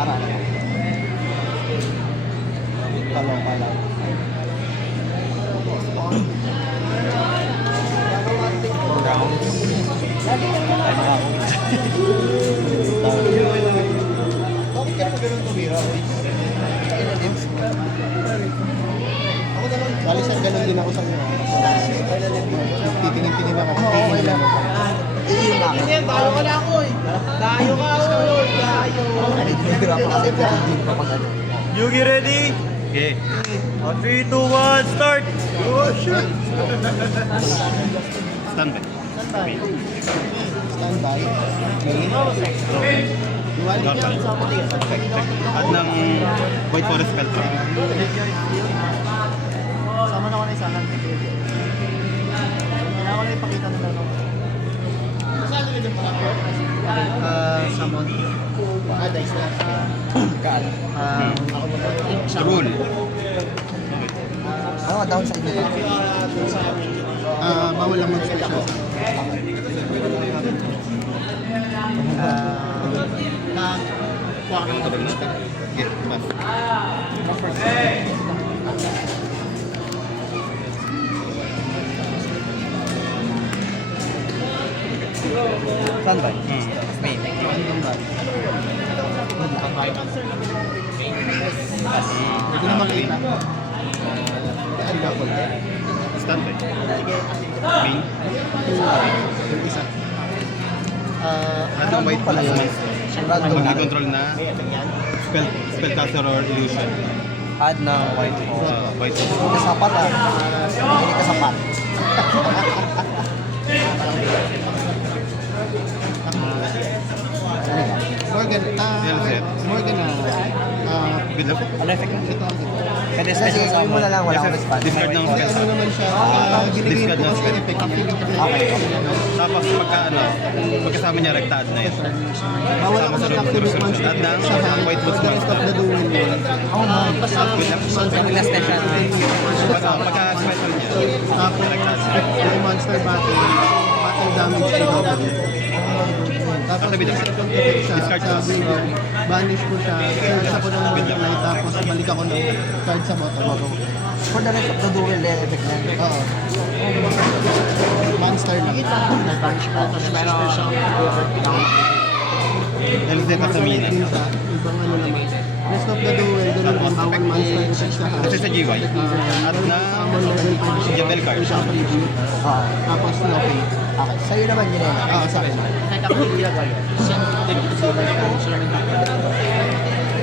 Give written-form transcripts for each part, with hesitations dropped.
Para ano? Kaloka lang. 4 rounds. Time round. Bakit ka naman ganun tumira? Ako naman, bali sir, ganun din ako sa inyo. Titingin-tingin ako. Okay lang. Hindi yan, talo ka na ako eh. Tayo ka, oy. Tayo. Bibira pa kasi pero hindi pa pag ano. Yugi ready? Okay. 3, 2, 1, start! Oh, shoot. Standby. Standby. Okay. Normal. At ng White Forest spell trap. Sama na ko na isa lang. Kailangan ko na ipakita nila no. Saan nila din pala? Summon. Dice na. Kaan. Ako mo na. Rule. Down sa inyo. Bawal lang mag-special. Kuha ka ng double spell. Get buff. Standby. Main. Hindi na makita. Standby. Main. Yung isa. At ng White pala yun. Forest. Mag-control na spellcaster or illusion. Add ng white White Hindi Forest. ka sapat ah. Hindi ka sapat. Morgan, Morgan na. Good luck. Ano effect na? Ito ang pwede special sa mo na lang, wala akong response. Discard ng spell. Ano naman siya? Discard ng spell. Okay. Tapos pagkasama niya, recta-add na yun. Bawal ako mag-activate once Add ng White Boots the rest of the duel mo. Oo, basta last na siya. Pagka-special niya, Tapos, yung monster battle damage to double. Tapos, second effect siya Discard sa graveyard. Banish ko siya. Search ako ng multiply. Tapos, balik ako ng card sa bottom. For the rest of the duel, effect na. Oo. Monster lang. Banish ko. Tapos, meron siyang Elizabeth Kasamina. Ibang ano naman. Rest of the duel, ganun din. Bawal monster effect sa house. Kasi sa GY, at na Jebel card. Tapos, no pay. Okay. Sa'yo naman yun eh. Oo, sa akin. Kahit ako hindi ginagawa yun.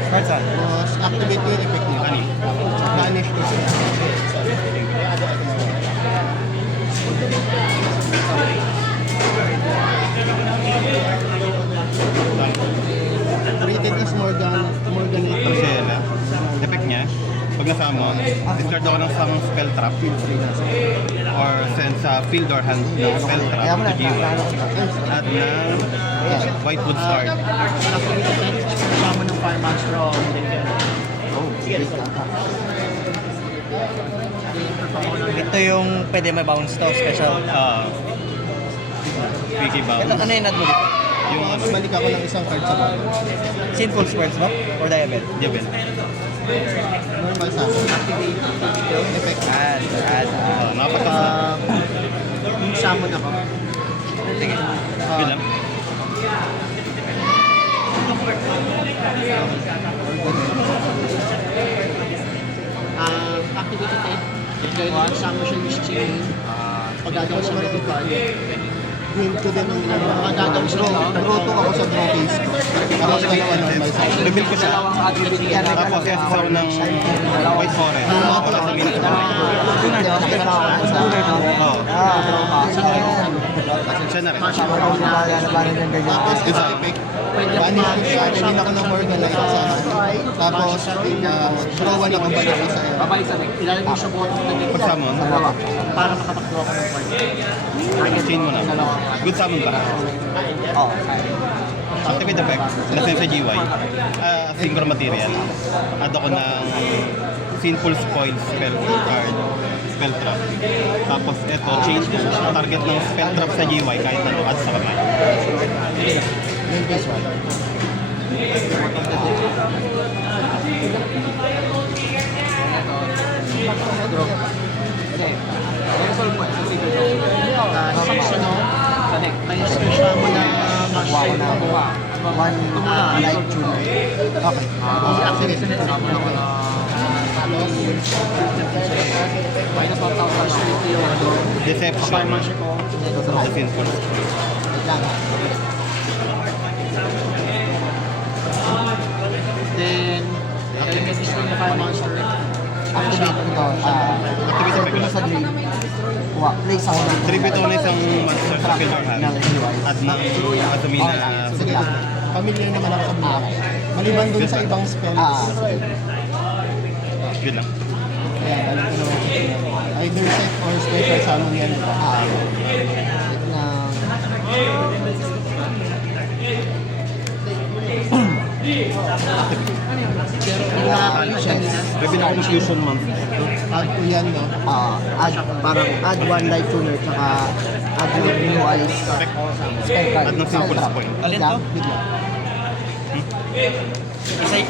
Card saan? Tapos, activate yung effect niya. Ani? Banish ko siya. Rated is Morganate. Marcella. Effect niya, pag nasama, discard ako ng isang spell trap or send sa field or hand ng spell trap to GY. At ng White Woods card. Kasama ng Fire Monster o ito yung pwede may bounce to, special. Wiki Ito, bounce. ano yung not mo dito? Yung Balik ako ng isang card sa bottom. Sinful Squares ba? Or Diabet? Jebel. Normal sa akin. Effect. Add. Nakapatas na. Yung summon ako. Sige. Yun lang. Activated. Dahil summon siya yung chain. Pagkagawa siya ng card. Hint ko din ng pagkagawa siya. Draw to ako sa draw phase ko. Tapos dalawa normal sa akin. Reveal ko siya. Tapos isa ng White Forest. Para sa minute ko. Oo. Siya na rin. Tapos isa effect. Banish ko siya. Tingin ako ng Morganite sa akin. Tapos draw one ako balik ko sa iyo. Ilalagay mo siya buwan ng Pag summon, para makatakbo ako ng card. chain mo na. Good summon ba? Oo. Activate effect. Nasa sa GY. Synchro material. Add ako ng Sinful Spoil spell card. Spell trap. Tapos ito, change ko sa target ng spell trap sa GY kahit ano, add sa kamay. Yung case one. Ano? May special mo na mushroom. One light tuner. Okay. I-activate na ito. Minus 1,000 yung Deception. The Sinful. Wait lang. Then, i-destroy the fire monster. Activate ito. Activate ko na sa grave. Place ako ng Tribute ako na isang monster sa Killer Hand. At ng Azumina. Sige, familiar naman ako sa mga. Maliban dun sa ibang spells. Yun lang. Kaya, alam ko naman. Either set or special summon yan. Pero yung nakakalimutan nila, Gabi na akong fusion monster. add ko yan, no? parang add one light tuner tsaka add yung blue eyes spell card. At ng simple point. Alin to? Bigla.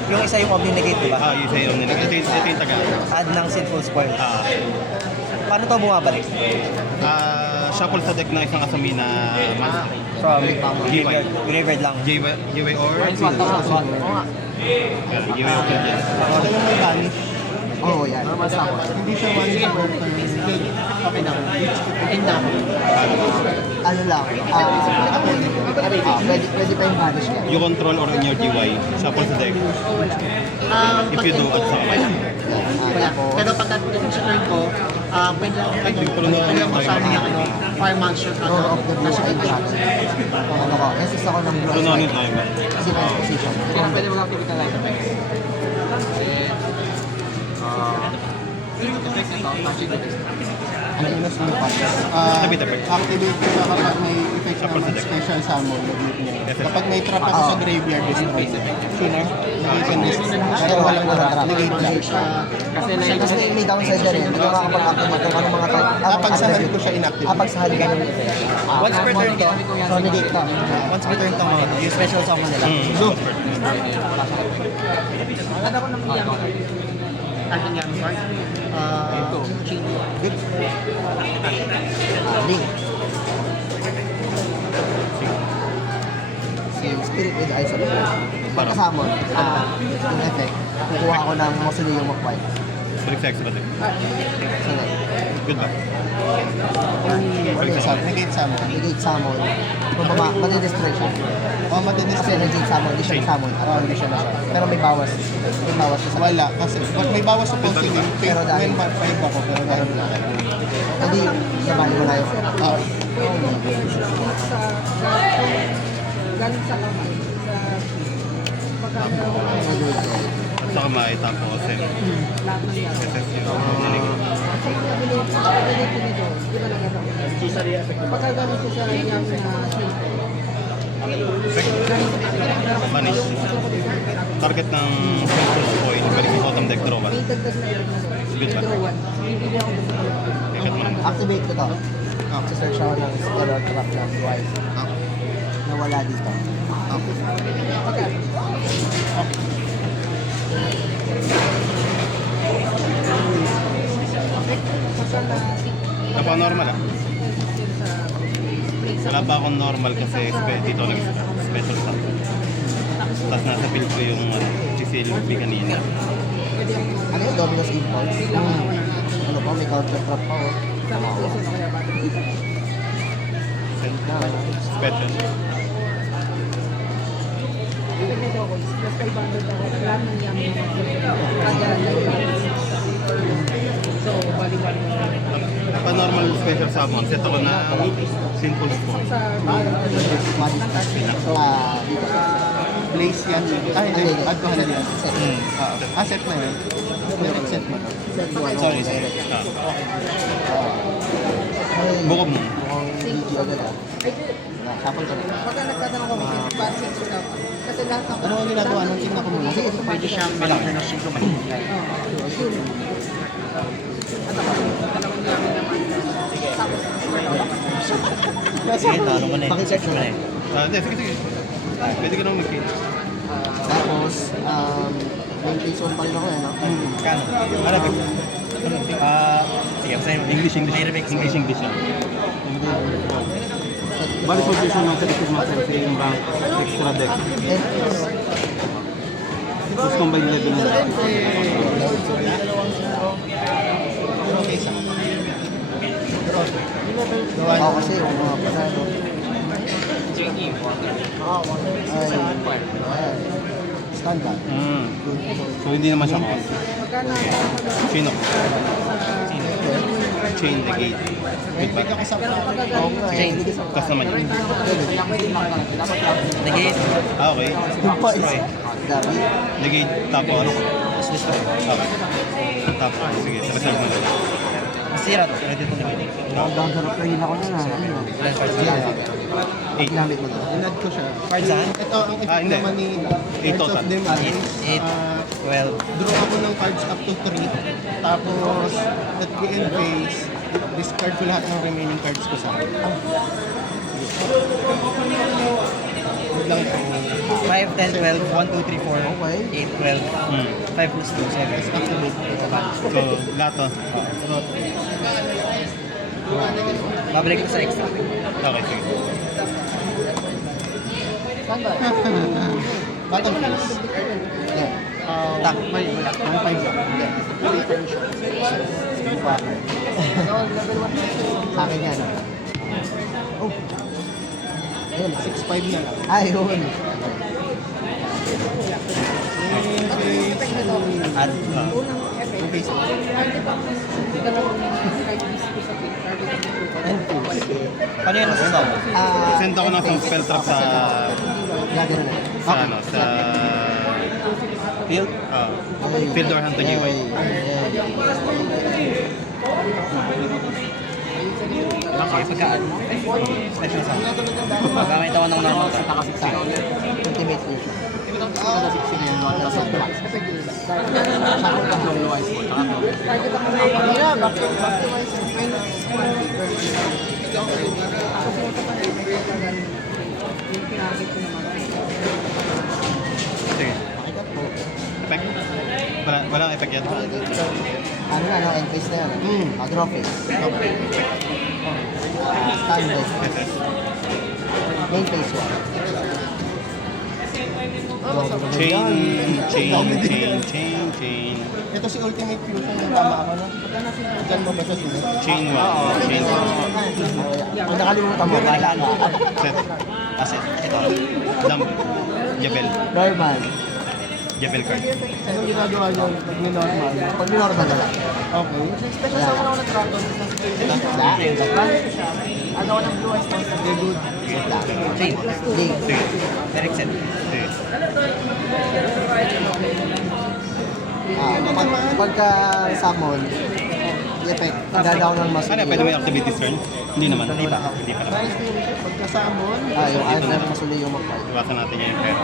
Yung isa yung Omni-Negate, di ba? Yun sa'yo nila. Ito yung taga. Add ng Sinful Spoil. Ah, Paano to bumabalik? shuffle sa deck ng isang Azumina monster. From graveyard lang. GY or GY or Legend. Ito yung may vanish. Oo, yan. Hindi siya one per turn. Okay na. Okay na. Ano lang, pwede pa yung banish yan. You control or in your GY, shuffle sa deck. If you do, add sa Wala. Pero pag dating sa turn ko, pwede ako kasama yung fire monster Roar of the blue eyed dragon. Ano ko, assist ako ng blue Tuno eyed yung time. kasi na position. Pwede mo lang activate na light effect. Ano yun, sumupat. Activate effect. Activate ko na kapag may effect Shuffle sa ng deck. special summon. Yes, Kapag may trap ako sa graveyard, destroy. Sooner? Negation this. Pero walang trap. Negate lang. Kasi may downside na rin, hindi ka makakapag-activate ng anong mga type. Pag sa hand ko siya inactivate. Pag sa hand ka ng effect. Once per turn to, So, negate to. once per turn to mo, yung special summon nila. Go! Akin yan, Mark. Chain. Good. Link. Si Spirit with Eyes of Fire. Pagkasamon, in effect, kukuha ako ng Mausoleum of White. Reflex ba deck? So, Good ba? Negate summon. negate summon. Bumaba, matidestroy siya. O, matinis Kasi negate summon, hindi siya summon. Hindi siya na siya. Pero may bawas. May bawas siya sa Wala. Kasi may bawas sa positive. Pero dahil- When 5 ako, pero dahil wala. Hindi, sabali mo na yun. galing sa kamay. Sa kamay, tapos Lahat ng yan. SS yung Kasi yung ability nito, di ba nagagawa? Pagka galing siya sa yung Manish. Target ng Central Point, pwede sa bottom deck draw ba? may dagdag na yun. Good ba? Draw one. Bibili ako ng Ikat mo lang. Activate ko to. Search ako ng spell or trap ng twice. Nawala dito. Napa-normal ah. Wala pa akong normal kasi dito nag-special sa. Tapos nasa build ko yung Chisil B kanina. Ano yung Dominus Impulse? Ano pa, may counter trap pa oh. Special. Plus 500 ako. Lahat ng yan. Kaya so, bali-bali. Napa-normal special summon. Set ako na simple spawn. Sa Dito sa Place yan. Ay, hindi. Add ko halal yan. set. Set na yun. Direct set mo. Set to ano, Sorry. direct. Ah. Bukob mo. Mukhang video agad ah. Shuffle ko na. pagka nagtatanong kami, paano sa ito kasi lahat ng Ano ang ginagawa nun? Tingnan ko muna. pwede siyang malaki ng Sige, tanong mo na eh. Pakisearch mo na. Hindi, sige. Pwede ka naman mag-kit. Tapos, Main phase 1 pa rin ako no? Kano? Ano ba? Sige, sa'yo. English yan. Bali position ng selected muscle sa yung rank extra deck. Tapos combined level nila. Oo, kasi yung mga panalo. Ay, standard. So hindi naman siya cost. Chino. Chain negate. Feedback. Oo nga, Chain. Cost naman yun. Negate. Okay. Destroy. Dami. Negate tapos. Okay. Tapos, sige. Reserve na lang. Masira to. Ready to negate. Down sa rock ako na. Ilan cards na yan? 8. Ginamit mo to. Inad ko siya. Cards saan? Ito, ang effect hindi. naman ni Eight Cards of total. Demise. 8, 12. Draw ako ng cards up to 3. Tapos, at the end phase, discard ko lahat ng remaining cards ko sa akin. Good lang po. 5, 10, 12, 1, 2, 3, 4, Okay. 8, 12, 5 plus 2, 7. Activate. So, lahat to. Babalik ko sa extra. Okay, sige. Bottom phase. Yeah. Tak, may wala. 1-5 lang. Sa akin yan. Oh. Ayun. 6-5 na lang. Ayun. At, Phase paano yan nasa-stop? Send ako ng isang spell trap sa Gather na. sa Field? field or hand to GY. Sige, pagkaan. Special sound. Magamit ako ng normal card. Ultimate version. Sige. Effect? Walang effect yan. Ano na, no? End phase na yan. Draw phase. Standard. SS. Main phase 1. Chain. Ito si Ultimate Fusion yung tama ako na. Diyan mo ba siya sinunod? Chain 1. Chain 1. Kung nakalimutan mo, kailangan. Set. Asset. Ito. Dump. Jabel. Normal. Jabel card. Anong ginagawa niyo pag ni-normal? Pag normal na lang. Okay. Special sa ako ng Dragon. Ano ako ng Blue Eyes Monster? They're good. Chain. Game. Sige. Direct set. Sige. Pagka summon, effect, dadaw ng mas. Ano, pwede mo i-activate this turn? Hindi naman. Hindi pa. Hindi pa. Minus duration, pagkasamon, Yung item mas uli yung mag-fight. Iwasan natin yung pera.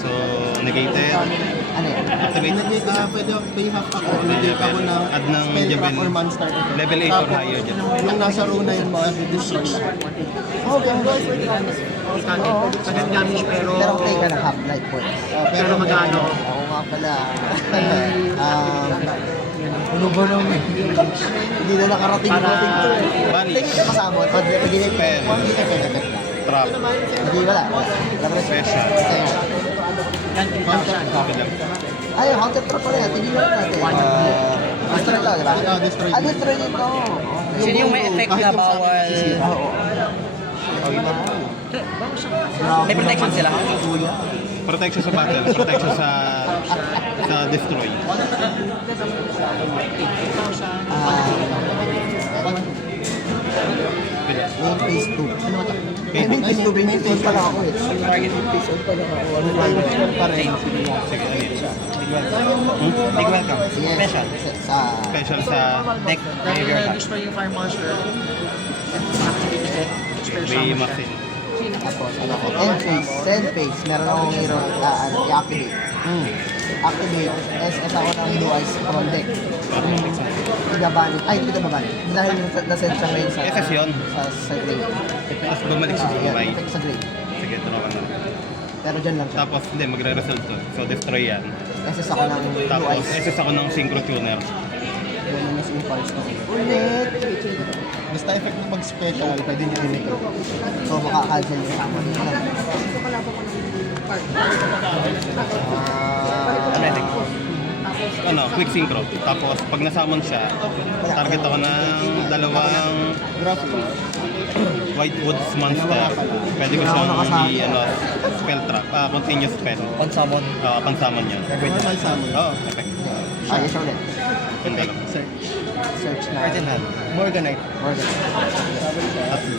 So, negated. Ano yan? Activate. pwede pay-half ako, negate ako ng Add ng spell Jabel. trap or monster. Level 8 or Tapos, higher dyan. Yung nasa row na yun, mga destroy. Oh, ganda. Pero play ka ng half-life points. Pero magkano? Ako nga pala. Unubo nung hindi na nakarating ko to eh. Bali. Hindi ka kasama. Hindi na Pen. Trap. Hindi wala. Special. Okay lang. Ay, Haunted Trap pala yan. Tingin lang natin. Destroy to, di ba? Destroy. Destroy nito. Sino yung may effect na bawal? Oo. May protection sila? Protection sa battle. Protection sa destroy. Main phase 2. Main phase 2, main phase pa lang ako eh. Main phase 1 pa lang ako. Ano lang pa rin. Sige, ano yun? Big welcome. Special. Sa Special sa Deck. Graveyard card. Destroy yung fire monster. may maxin. tapos ano ko. End phase. Sa end phase, meron akong hero i-activate. Activate. SS ako ng Blue Eyes from deck. Ibabalik. Ay, hindi babalik. Dahil nasend siya ngayon sa SS yun? Sa grave. Tapos bumalik sa Yan, buhay. effect sa grave. Sige, tunawan na. Pero dyan lang siya. Tapos hindi, magre-result to. So destroy yan. SS ako ng blue Tapos eyes. SS ako ng synchro tuner. Yun yung mas impulse ko. Ulit! Basta effect na pag special, pwede nyo limit. So, makakancel yung tama dito lang. Gusto ko lang ako ng part. Automatic. Ano, quick synchro. Tapos pag nasamon siya, target ako ng dalawang Whitewoods monster. Pwede ko siyang spell trap, continuous spell. On-summon. Pansamon yun. Normal summon. Oo, effect. Ayos siya ulit. Yung dalawa. Search. Search na. Right in hand. Morganite. Morgan. Tatlo.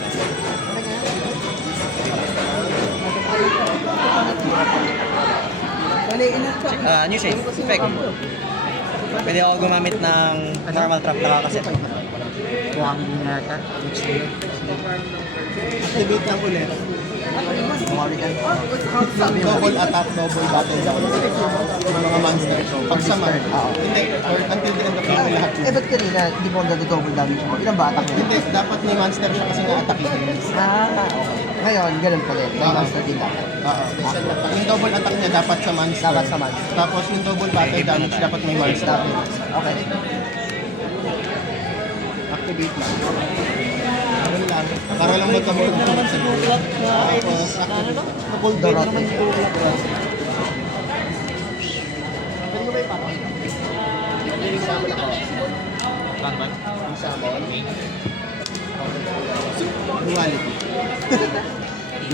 Bali, ilan pa? New shape. Effect. Pwede ako gumamit ng normal trap na kakaset. Buwang din nata. Activate lang ulit. Morgan. Double attack, double battle damage. Yung mga monster. Pag sa man, hindi. Or until the end of the game, lahat yun. Eh, ba't kanina, hindi mo double damage mo? Ilan ba attack mo? Hindi, dapat may monster siya kasi na-attack yun. Okay. Ngayon, ganun pa din. May Oo. monster din dapat. Oo. Yung double attack niya dapat sa monster. Dapat sa monster. Tapos yung double battle damage dapat may monster. Okay. Activate lang. Ganun lang. Para lang magka-mold naman sa bulak. Tapos, na-pull break naman yung bulak. Pwede ko ba ipapakita? Yung summon ako. Yung summon. Duality.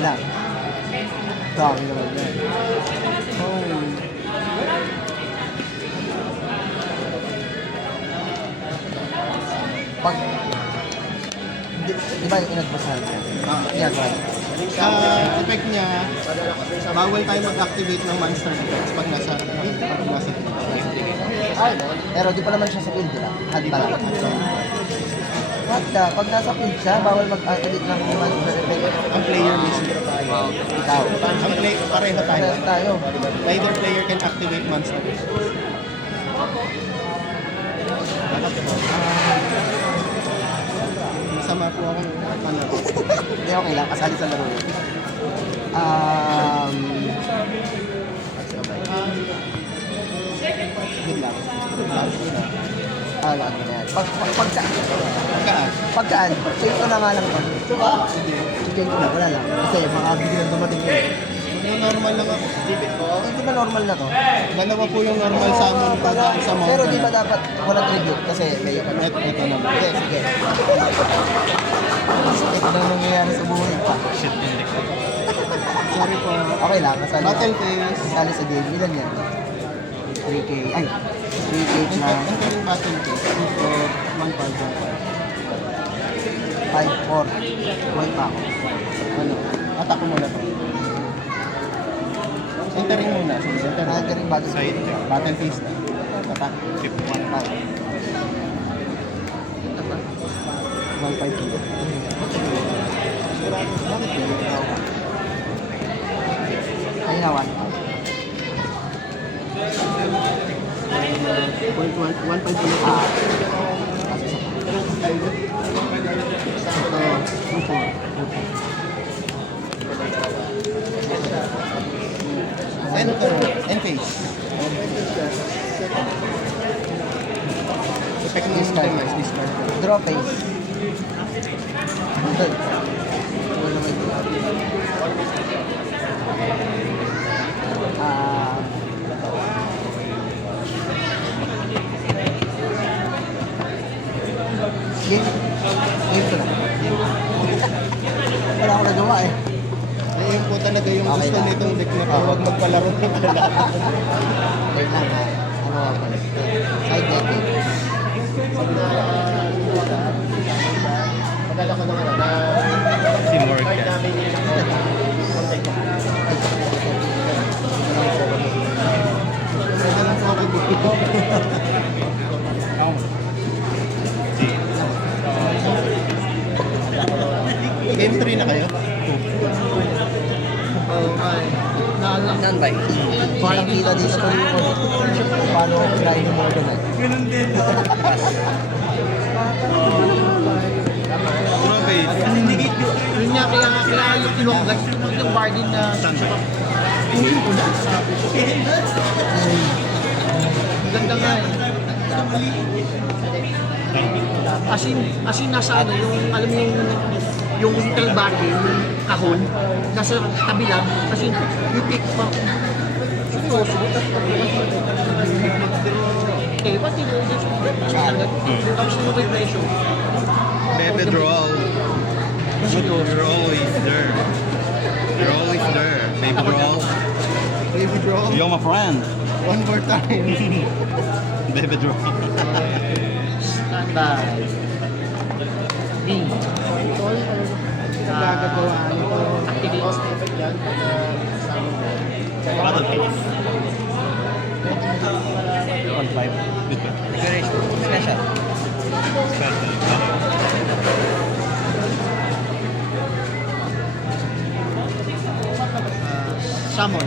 Lang. Dami naman yan. Pag... Di ba yung inadbasahan ka? Ginagawa niya. Sa effect niya, bawal tayo mag-activate ng monster defense pag nasa field. Pero di pa naman siya sa field, di ba? Hand pa lang. What the? Pag nasa field siya, bawal mag-activate ng monster effect. Ang player mismo. Ikaw. Pareho tayo. Parehas tayo. Neither player can activate monster. Masama po akong ano. Hindi, okay lang. Kasali sa laro yun. Yun lang. Ano na yan. Pagkaan, check ko na nga lang to. Check ko na, wala lang. Kasi mga biglang dumating yun. Yung normal lang ako. Hindi ba normal na to? Dalawa po yung normal summon ko sa mga. Pero di ba dapat walang tribute? Kasi may Ito naman. Sige, sige. Ito na nangyayari sa buhay pa. Shit, hindi ko. Sorry po. Okay lang, kasali. Battle phase. Kasali sa game. Ilan yan? 3K. Ay, 3K na Entering battle phase. 5-4. Buhay pa ako. Ano? Attack ko muna to. Entering muna. Sige, entering. Entering battle Side. Battle phase na. Attack. 1-5. Bakit yun? Ayun na, 1. 1.5 ulit. Enter. End phase. Effect ng discard. Discard. Draw phase. Good. Game. Game ko na. Wala akong nagawa eh. Ayun po talaga yung Okay gusto na. nitong deck na to. Huwag magpalaro ng wala. Wait lang ha. Ano ako pala? Side netting. Pagkala ko naman na Si Morgan. pwede lang sa Game 3 na kayo? Non-buy. Parang kita din sa tuloy ko. Paano ako kinain ng mga ganun. Grabe. Yun nga, kaya nga kailangan yung ilonggas yung bargain na Ganda nga eh. As in nasa ano, yung, alam mo yung little barbie, yung kahon, nasa tabi lang, as in, you pick pa. Seryoso. Eh, ba't yun? Tapos mo ito yung presyo. Bebe Droll. You're always there. You're always there. Baby Droll. Baby draw. You're my friend. One more time. Bebe Droll. Standby. Bing. Gagagawa nito. Activate. Perfect yan. Battle Face. 1.5. Decoration. Special. Summon.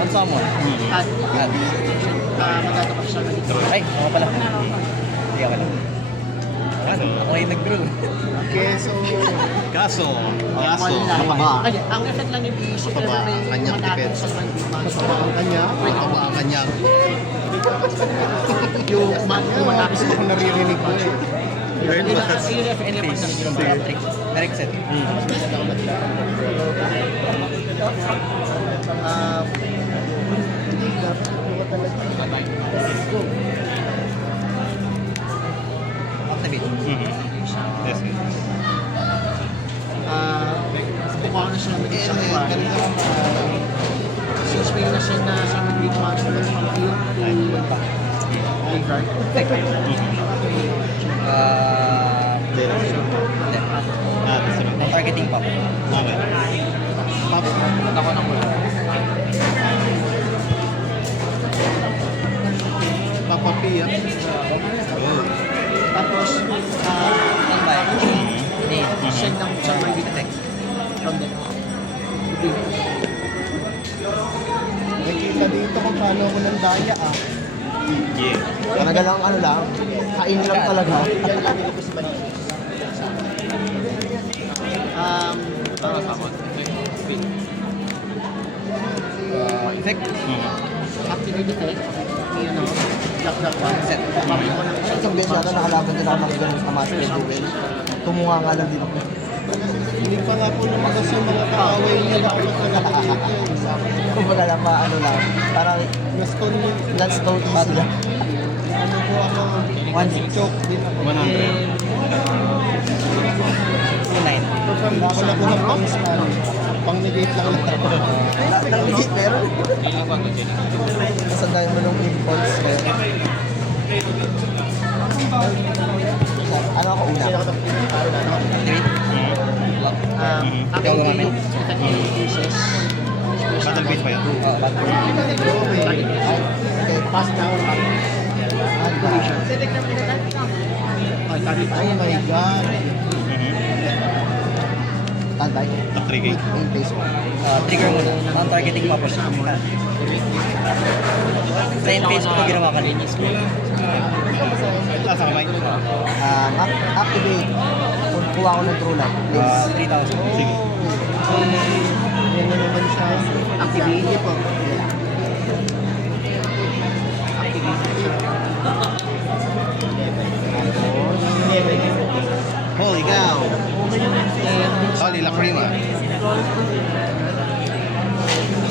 Ang summon. At Yan. magtatapos siya ng ito. Ay, ako pala. Hindi ako lang. Ako yung nag-draw. Kaso, mataba. Ang effect lang yung isip na Mataba, may kanyang matapos defense. sa mga kanya. Mataba ang kanyang. Yung matapos sa mga naririnig ko eh. Burn was. yung effect niya pag Patrick. Eric set. Activate. Yes, yes. kukuha na sila ng isang buwan. Since may nasa na sa Greek monster from field to graveyard. Hindi. That's right. Ang targeting pa. Okay. Ako ng wala. Papapiyak. Tapos, send ng server detect from them. Nakikita dito kung paano ako ng daya ah. Yeah. Talaga lang ano lang, kain lang talaga. Effect. Activate detect. You know, lock one. Set. Papapit ko ng isang Isang beses yata nakalaban din ako ng ganun sa Master Duel. Tumunga nga lang dito. Hindi pa nga po lumagas yung mga kaaway niya. Kumbaga lang ano lang, parang that's so easy lang. Ano po ako, One choke din ako. 100. 2-9. Wala ko na po ng pang-spam. Pang-negate lang ako. Legit meron. Nasandaan mo nung impulse ko. Ano ako una? Activate. Lock. Aking gumamit. effective uses. Battle base pa yan. Okay, Pass down. activation. Oh my God. Standby. Top 3K. Main phase 1. Trigger muna. Ang targeting pa po siya. Sa in phase ko ginawa ka rin. Ah, sa kamay. Activate. Kuha ko ng true light. Please. 3,000. Sige. Yan na naman siya. Activate po. Holy cow! Holy lacrima.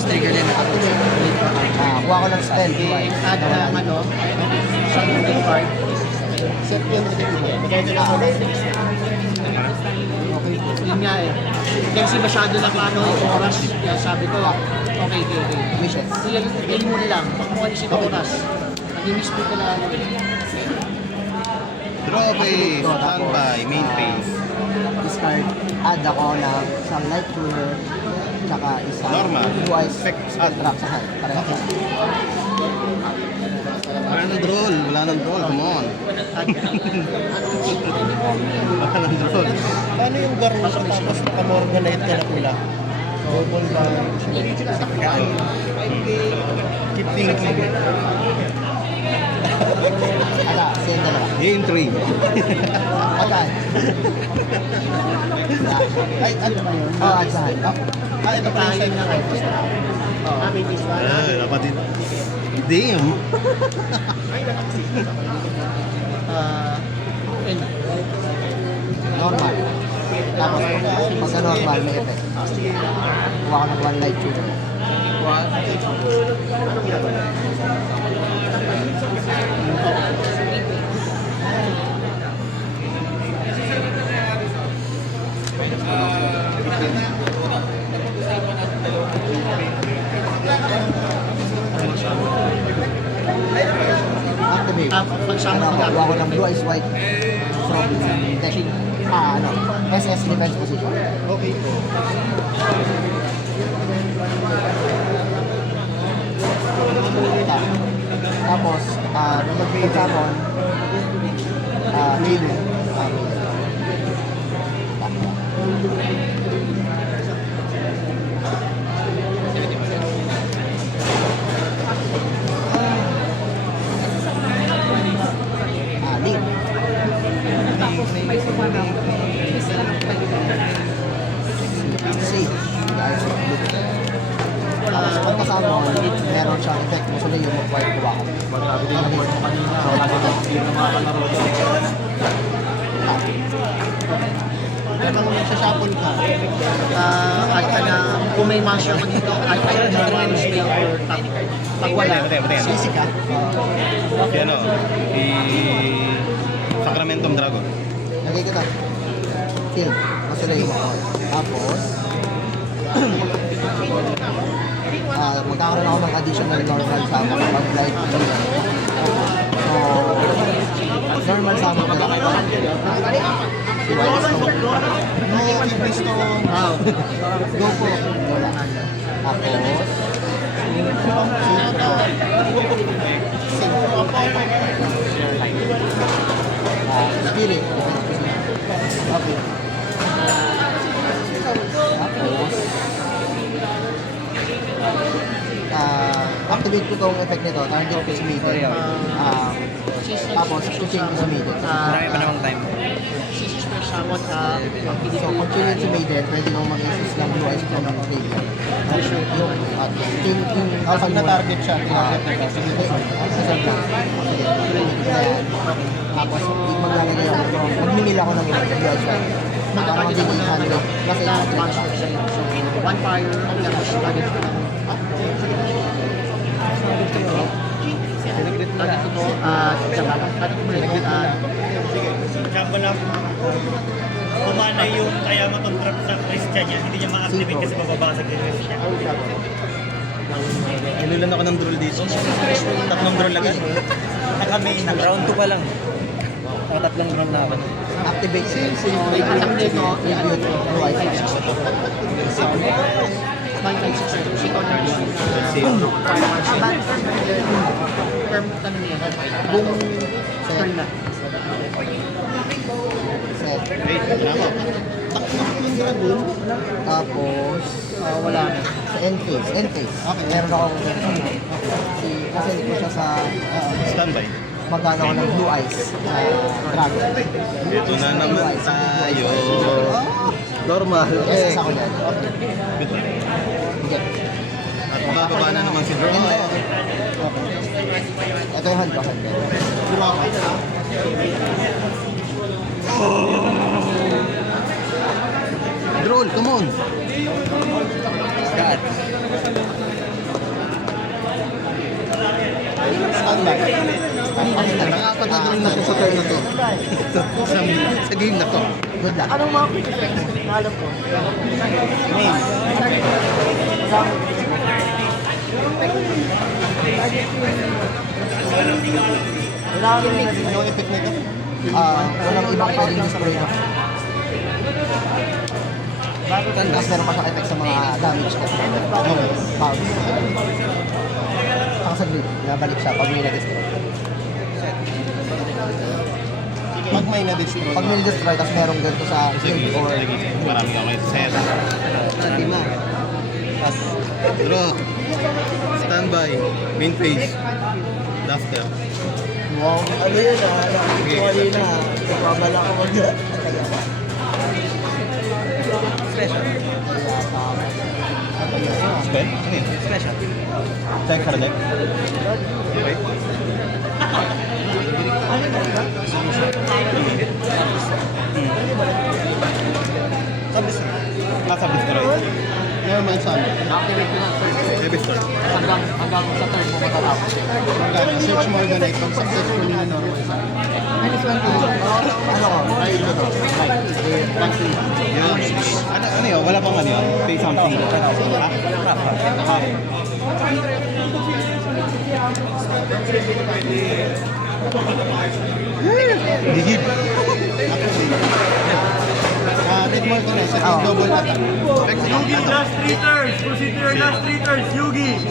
Trigger din na ako. Kuha ko ng spell. Add ng ano, something card. Set yun. Bigay na lang ako ng okay. Yun nga eh. Kasi masyado na paano yung oras. Kaya sabi ko, okay. Wishes. Yan mo lang. Pagkakuha si oras. Nag-miss ko ko na ano. Draw phase. Standby. Main phase. Discard. Add ako ng isang light cooler. Tsaka isang Normal. blue eyes spectra sa hand. Parang siya. Wala nang droll. Wala nang droll. Come on. Wala nang droll. Paano yung Garusa tapos naka-morganite ka na pula? Double ba? Keep thinking. Ala, same dalawa. Game 3. Pagkaan. Ay, ano ba yun? Oo, at saan? Ito pa yung side na kayo. May this one. Dapat din. Damn. And Normal. Tapos, pagka normal, may effect. Kuha ko ng one light tuner. Activate. pagsama Ano, ko kuha ko ng blue eyes white from deck. SS defense position. Okay po. Tapos, nung mag-summon, Lilo. Link. Sage. Guys, tapos pagkasama, meron siyang effect mo sila yung mag-wipe ko ako. Pero kung nagsashuffle ka, at ka na, kung may master ka dito, at ka na naman spell or tap. Pag wala, sisi ka. Si ano, si Sacramentum Dragon. Lagay ko na. Kill. Kasi na yung mga. Tapos, magkakaroon ako ng additional normal summon pag light healer. So, normal summon ko lang. Si White Stone. No, every stone. Go po. Go lang. Tapos, Spirit. Okay. Tapos, activate ko tong effect nito, target ko si Maiden. Tapos, change ko si Maiden. Marami pa namang time. Sisi special summon, So, pag change si Maiden, pwede nang mag-assist ng Blue Eyes from the graveyard. Pag na-target siya, target na siya. Sige, ayan. Tapos, maglalagay ako from, magmimil ako ng Blue Eyes White. Parang magiging 800. Plus 800. one fire, tapos target ko lang. Target ko to, target ko ito, Example lang, kumana yung kaya makontrap sa Christian niya, hindi niya ma-activate kasi mababasag yung Christian. Inulan ako ng drool dito. Tatlong drool agad. Naka-main na. Round 2 pa lang. Tatlong round na ako. Activate attack nito, i-mute Blue Eyes White. 956 ikaw na rin. Term, tanong niya, buong turn na. Set. Wait, wala ako. Yung dragon, Tapos, wala na. sa end phase. Okay. Meron akong kasi hindi ko siya sa Standby. magkano ako ng Blue Eyes Dragon. Ito na naman tayo. Normal. SS ako yan. Good. Hindi. At makakaba na naman si Draw. Ito yung hand ko. Droll, come on. God. Standby. Nakakatadrool na siya sa turn na to. Sa game na to. Good luck. Anong mga quick effects? Alam ko. Wala kang link. Yung effect nito? Walang ibang pwedeng destroy na. Tapos meron pa siyang effect sa mga damage na bounce. Saka saglit, nabalik siya pag may na-destroy. Pag may na-destroy. Pag may na-destroy, tapos merong ganito sa Sige, field or marami ako kayo sa set. lima. Draw. Standby. Main phase. Duster. Wow, ano yun ah? Nakikita ko kanina ah. Nagpabala ko mag... Special. Spell? Ano yun? Special. Check for deck. Okay. Nasa destroy. Never mind sa amin. Na-activate ko na first. Heavy store. Hanggang sa third mo matatapos. Search mo na ito. Successful na normal. Minus 1 to Ano ko? Try mo to. Yun. Ano yun? Wala bang ano yun? Pay something. Ha? Ha? Digid. Red more ko na. Sa double attack. Yugi, last 3 turns! Proceed to your last 3 turns, Yugi!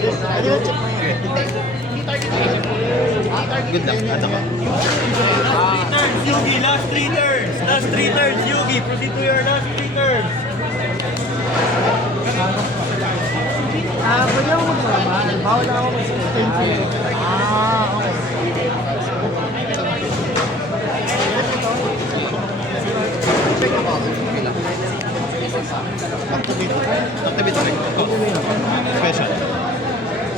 Good luck. Ano ka? 3 turns, Yugi, last 3 turns! Last 3 turns, Yugi! Proceed to your last 3 turns! Pwede ako mag-drama. Bawal na ako mag-spell. Okay. Activate. Activate ulit. Special.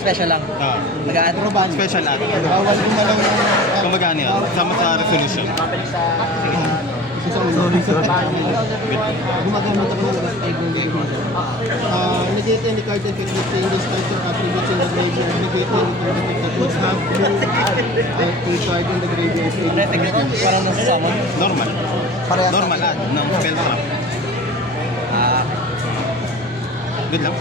Special lang. Ah. Nag-add. Special add. Bawal gumalaw ng... Kung magkano yun? Kasama sa resolution. Gumagamit ako ng negate any card effect that changes types or attributes in the graveyard. Negate any card effect that would have blue a card in the graveyard. Parang nasa summon. Normal. Parehas sa Normal akin. add ng spell trap. Good luck.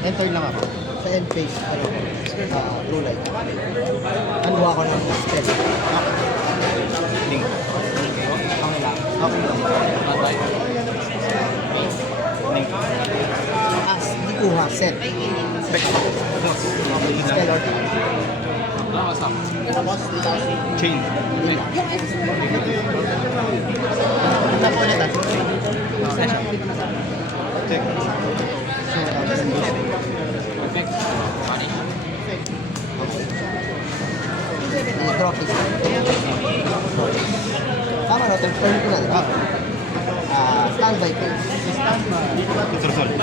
Enter lang ako. Sa end phase, ano, blue light. Ano ako ng spell? Link. Okay lang. Link. Hindi kuha, set. Spell or Chain. Check. drop is tama na, turn ko na, diba? Standby phase. It's resolved.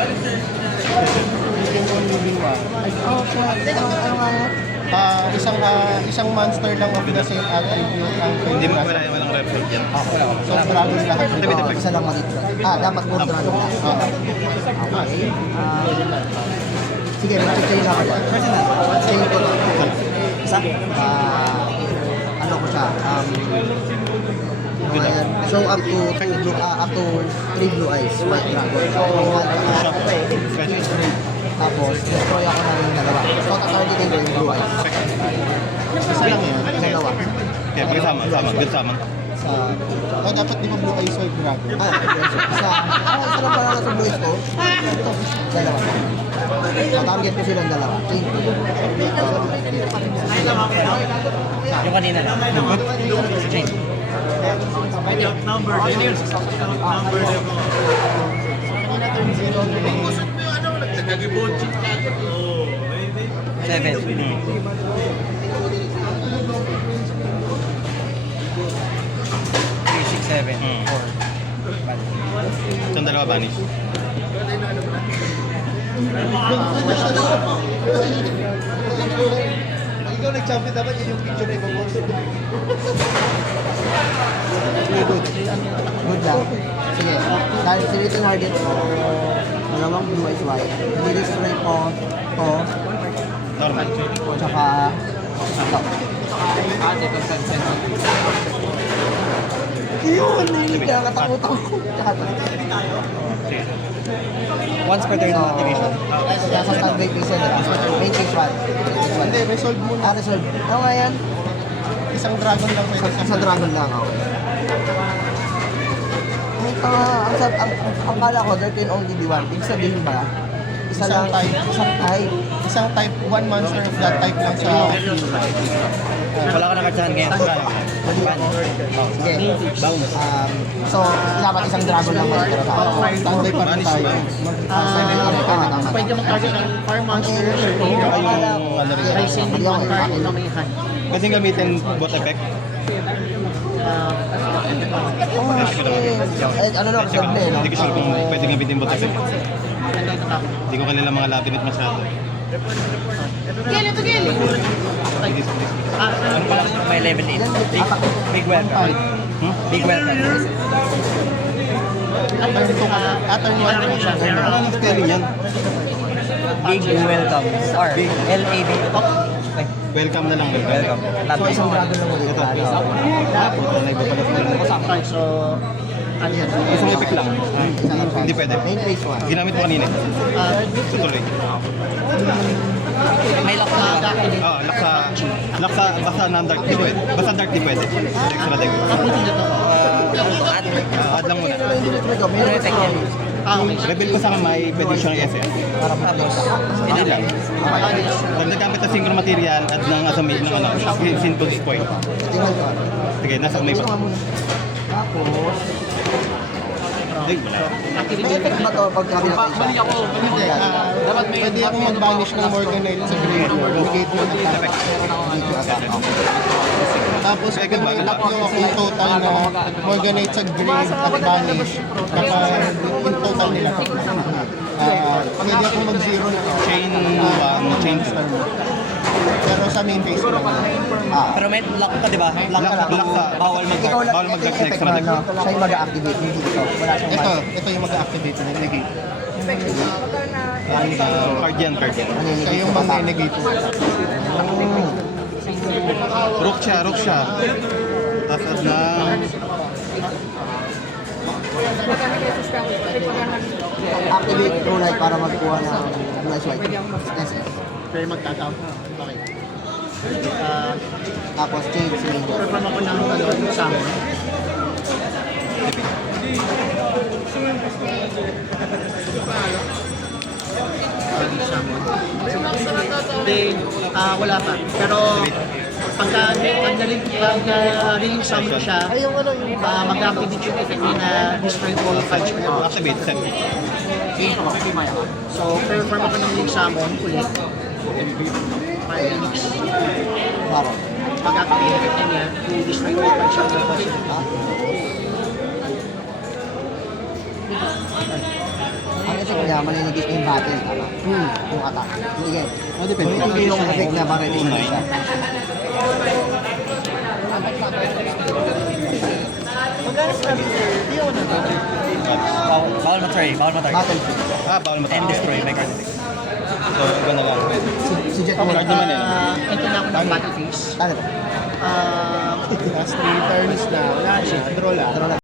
Ano nga yan? Isang monster lang ang pinasave attribute ang Hindi mo walang resolve yan. So, dragon lahat. Activate effect. Isa lang mag-draw. Dapat mo dragon lang. Okay. Sige, mag-change ako dyan. Change ko lang. Isa? Ano ko siya? Ayan. So, up to 3 blue eyes, white dragon. Special. Tapos, destroy ako ng dalawa. So, tatargetin ko yung blue eyes. Isa lang yun. Dalawa. Okay, pag-sama. Good sama. Sa... O, dapat di ba blue eyes white dragon? Isa lang pala nasa blue eyes ko. Dalawa. Target ko silang dalawa. Yung kanina lang. Chain. Number. Number. Seven. 3, 6, 7, 4. Itong dalawa vanish. Ikaw nag-champion dapat yun yung picture na ibaboss. Good lang. Sige. Dahil silitin target ko, dalawang blue eyes white. Nilistray ko to, Normal. tsaka ito. Yun! Kaya katakot ako. Once per turn activation. Kaya sa standby phase yan, diba? Main phase 1. Hindi, resolve muna. Resolve. Ano nga yan? Isang dragon lang pwede Sa dragon lang ako. Ang kala ko, there can only be one. Ibig sabihin ba, Isa lang, isang type. Isang type, one monster of that type lang sa Wala ka nakartsahan ngayon. Sige. So, dapat isang dragon lang magkakaroon tayo. standby pa rin tayo. Pwede mag-target ng farm monster or Rising with one card na may hand. Pwede gamitin bot effect. Ano na, simple, no? Hindi ko sure kung pwede gamitin bot effect. Hindi ko kilala mga labyrinth masyado. Geli to geli! Ano pala may level 8? Big welcome. Big welcome. Atter nyo ano siya. Ano ang spelling yan? Big welcome. Or L-A-B. Welcome na lang. Welcome. So, isang dragon lang ulit. Puta na iba pala spelling. So, ano yan? Isang epic lang. Hindi pwede. Main phase 1. Ginamit mo kanina. Tutuloy. May lock na. Laksa, basta non-dark di pwede. Basta dark di pwede. Extra deck. Add lang muna. Ano yung effect yan? Reveal ko sa kamay, pwede siyang i-SF. Tapos, Hindi lang. Pag nagamit ng synchro material at ng asami ng ano, simple spoil. Tingnan ko. Sige, nasa kamay pa. Tapos, Ay, wala. may effect ba ito pag pinatay siya? Pwede akong mag-banish ng Morganite sa graveyard. Negate mo ng attack. Tapos, kung may lock nyo akong total na Morganite sa grave at banish, in total nila. Pwede akong mag-zero na Chain 1, chain 2. pero sa main phase ko lang. pero may lock ka, di ba? Lock ka lang. Lock ka. Bawal Ikaw lang, Bawal mag-dark ito yung extra effect deck. mo, no? Siya yung mag-activate, hindi ito. Wala siyang Ito yung mag-activate na negate. Card yan, card yan. Siya yung mag-negate. Rook siya. Tapos add na... activate true light para magkuha ng nice white. SS. Pero magtataw. Okay. Tapos change main. Perform ako ng yung summon. Then, wala pa. Pero, pagka na-release summon siya, mag-activate yung effect na destroy all cards ko. Activate, set. So, perform ako ng link summon ulit. Phoenix. Baro. Mag-activate yung effect niya to destroy all cards ko. Ang effect niya, maninigit yung battle, tama? Yung attack. Sige. Depende. Yung effect niya, bakit hindi siya? Bawal ma-try. Battle field. Bawal mo And destroy by card. So, iba na lang. Si Jet Card Moon. naman eh. Ito na ako ng battle phase. Ano ba? Last 3 turns na. Wala siya. Draw lang.